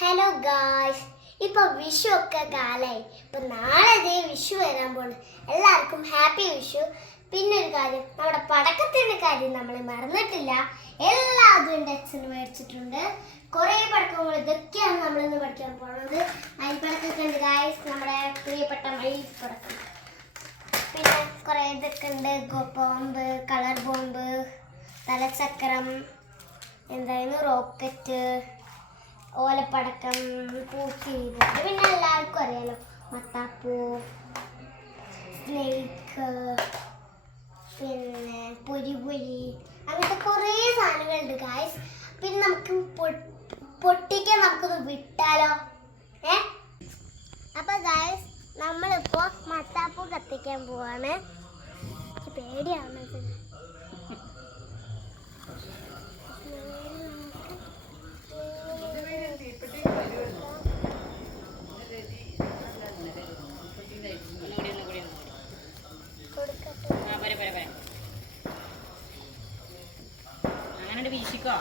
Hello guys, ഇപ്പോൾ വിഷു ഒക്കെ കാലമായി. ഇപ്പം നാളെ ഇതേ വിഷു വരാൻ പോണ്. എല്ലാവർക്കും ഹാപ്പി വിഷു. പിന്നെ ഒരു കാര്യം, നമ്മുടെ പടക്കത്തിൻ്റെ കാര്യം നമ്മൾ മറന്നിട്ടില്ല. എല്ലാ അതും അച്ഛന് മേടിച്ചിട്ടുണ്ട്. കുറേ പടക്കങ്ങൾ, ഇതൊക്കെയാണ് നമ്മളിന്ന് പഠിക്കാൻ പോകുന്നത്. മയിൽപ്പടക്കമൊക്കെ ഉണ്ട് ഗായ്സ്, നമ്മുടെ പ്രിയപ്പെട്ട മയിൽപ്പടക്കം. പിന്നെ കുറേ ഇതൊക്കെ ഉണ്ട്, ബോംബ്, കളർ ബോംബ്, തലച്ചക്രം, എന്തായിരുന്നു റോക്കറ്റ്, ഓലപ്പടക്കം, പൂക്കി, പിന്നെ എല്ലാവർക്കും അറിയാലോ മത്താപ്പൂ, സ്നേക്ക്, പിന്നെ പൊരി അങ്ങനത്തെ കുറേ സാധനങ്ങളുണ്ട് ഗായ്സ്. പിന്നെ നമുക്ക് പൊട്ടിക്കാൻ നമുക്കൊന്ന് വിട്ടാലോ? അപ്പൊ ഗായ്സ്, നമ്മളിപ്പോ മത്താപ്പൂ കത്തിക്കാൻ പോവാണ്. പേടിയാണ്. അങ്ങനെ വീശിക്കോ.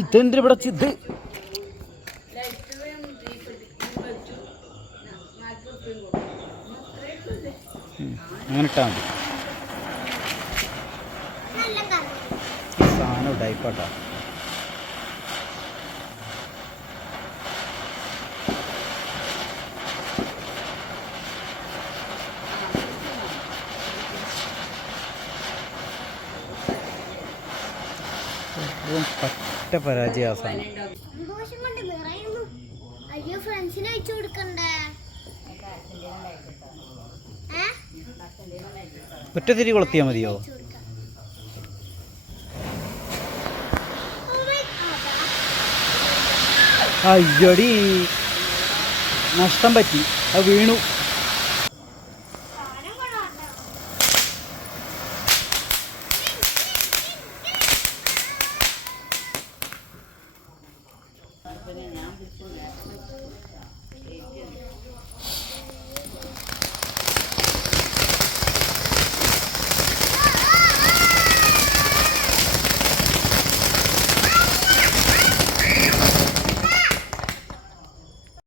ഇതെന്തിനാ ഇവിടെ ഇത് അങ്ങനെ ഇട്ടാ മതി. സാധനം ഇടായിക്കോട്ടെ. പറ്റ പരാജയ സന്തോഷം കൊണ്ട് നിറയുന്നു. അയ്യോ, ഫ്രണ്ട്സിന് അയച്ചു കൊടുക്കണ്ടേ? ഒറ്റ തിരി കൊളുത്തിയാ മതിയോ? അയ്യടി, നഷ്ടം പറ്റി, അത് വീണു.